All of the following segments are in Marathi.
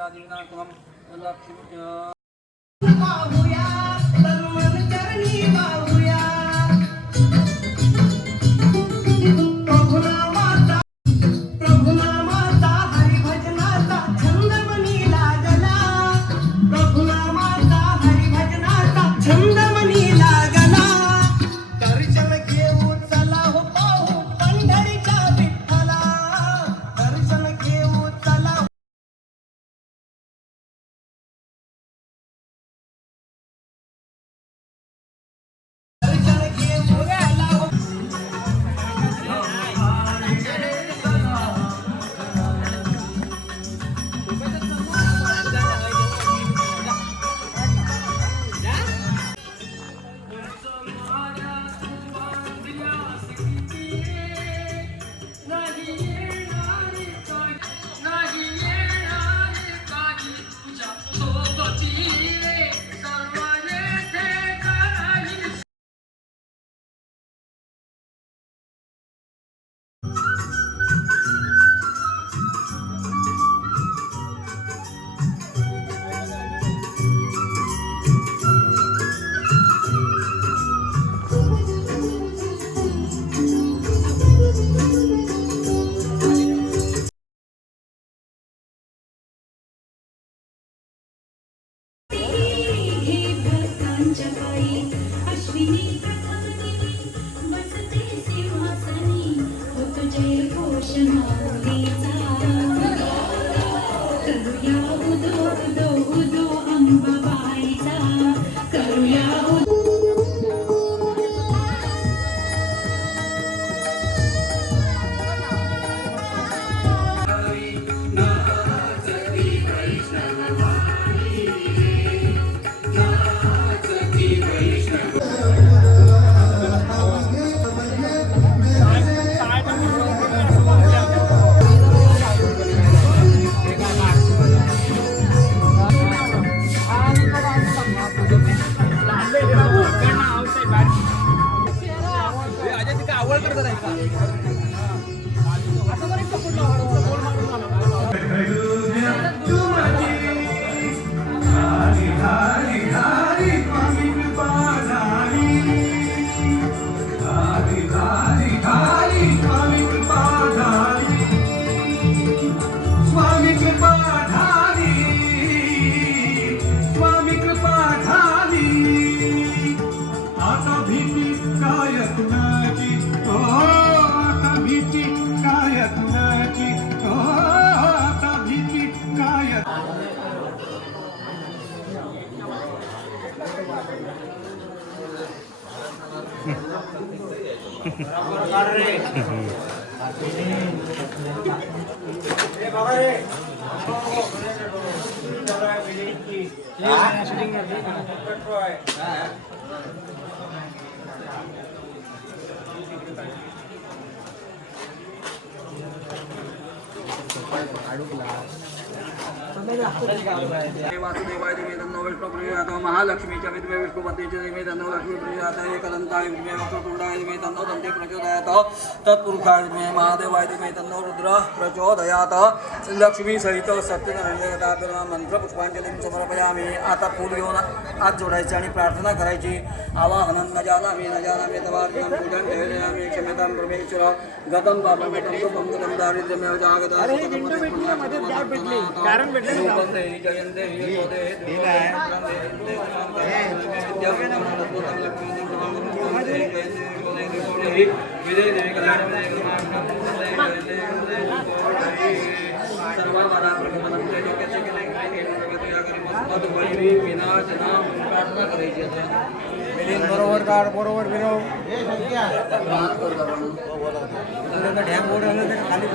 व्याधिनाशनं लक्ष्मी वासुदेवाय दिवे तन्नो विष्णु प्रचोदयात् महालक्ष्मीच्या विद्मे विष्णुपतीच्या दिवे तन्नो लक्ष्मी प्रचोदयात् एकदन्ताय विद्मे वक्रतुण्डाय दिवे तन्नो दन्ती प्रचोदयात् तत्पुरुषाय विद्मे महादेवाय दिवे तन्नो रुद्र प्रचोदयात् लक्ष्मी सहित सत्यनारायण मंत्र पुष्पांजली समर्पयामी। आता फूल घेऊन हात जोडायचे आणि प्रार्थना करायची। आवाहनं न जानामि तवार्जुनं पूजन ठेवयामि क्षम्यतां परमेश्वर गतं पापं गतं दारिद्र्यमेव जागतं कारण भेटले जयंते प्रार्थना करायची बरोबर काढ बरोबर विरव ढॅम बोर्ड आलं तर खाली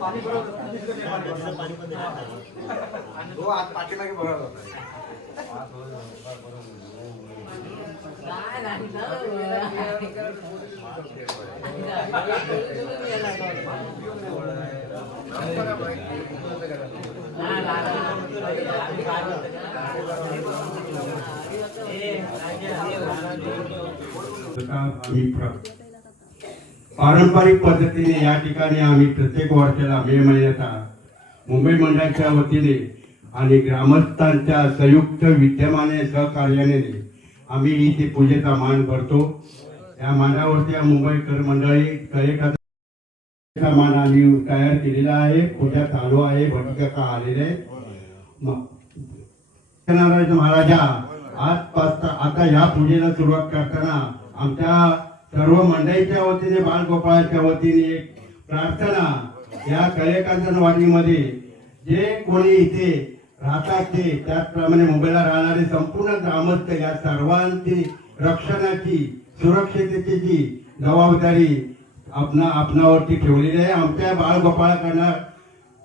पाणी पाठीमागे बघा पारंपरिक पद्धतीने या ठिकाणी आम्ही प्रत्येक वर्षाला मे महिन्याचा मुंबई मंडळाच्या वतीने आणि ग्रामस्थांच्या संयुक्त विद्यमाने सहकार्याने आम्ही इथे पूजेचा मान करतो. या मानावरती मुंबईकर मंडळी कलेचा मान आम्ही तयार केलेला आहे. पूजा चालू आहे. भटकाका आलेले नारायण महाराजा आजपासून आता या पूजेला सुरुवात करताना आमच्या सर्व मंडळीच्या वतीने बालगोपाळाच्या वतीने एक प्रार्थना या कलेकांतनवाडीमध्ये जे कोणी इथे राहतात ते त्याचप्रमाणे मुंबईला राहणारे संपूर्ण ग्रामस्थ या सर्वांची रक्षणाची सुरक्षिततेची जबाबदारी आपणावरती ठेवलेली आहे. आमच्या बाळगोपाळांना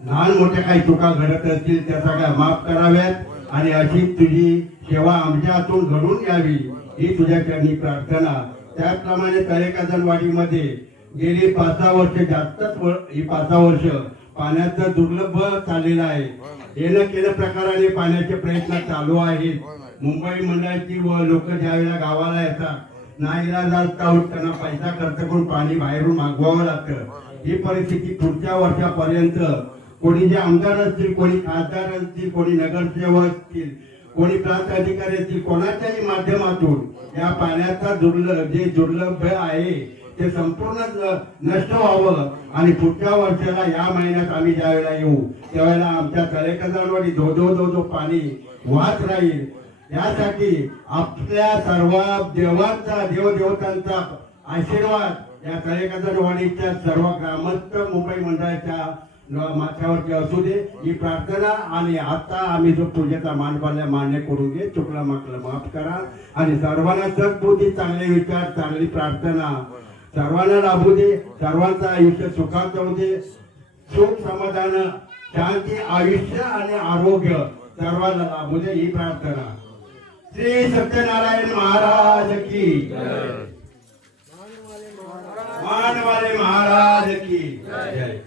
लहान मोठ्या काही चुका घडत असतील त्या सगळ्या माफ कराव्यात आणि अशी तुझी सेवा आमच्या हातून घडून यावी ही तुझ्याकडे प्रार्थना. त्याचप्रमाणे तळेकाजनवाडीमध्ये गेली 5-6 वर्ष जास्तच ही 5-6 वर्ष पाण्याचं दुर्लभ चाललेलं आहे. येणं केलं प्रकाराने पाण्याचे प्रयत्न चालू आहेत. मुंबई मंडळाची व लोक ज्यावेळेला गावाला येतात नाईलाजात त्यांना पैसा खर्च करून पाणी बाहेरून मागवावं लागतं. ही परिस्थिती पुढच्या वर्षापर्यंत कोणी जे आमदार असतील, कोणी खासदार असतील, कोणी नगरसेवक असतील, कोणी प्रांत अधिकारी असतील, कोणाच्याही माध्यमातून या पाण्याचा जे दुर्लभ आहे ते संपूर्ण नष्ट व्हावं आणि पुढच्या वर्षाला या महिन्यात आम्ही ज्या वेळेला येऊ त्यावेळेला आमच्या तळेकजांवाडी धो पाणी वाहत राहील. यासाठी आपल्या सर्व देवांचा देवदेवतांचा आशीर्वाद या तळेकजांवाडीच्या सर्व ग्रामस्थ मुंबई मंडळाच्या माथ्यावरती असू दे ही प्रार्थना. आणि आता आम्ही जो पूजेचा मान पाडला मान्य करून घे, चुकला मागला माफ करा आणि सर्वांना सद्बुद्धी, चांगले विचार, चांगली प्रार्थना सर्वांना लाभू दे. सर्वांचं आयुष्य सुखात जाऊ दे. सुख, समाधान, शांती, आयुष्य आणि आरोग्य सर्वांना लाभू दे ही प्रार्थना. श्री सत्यनारायण महाराज की मानवाले महाराज की जय.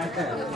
अच्छा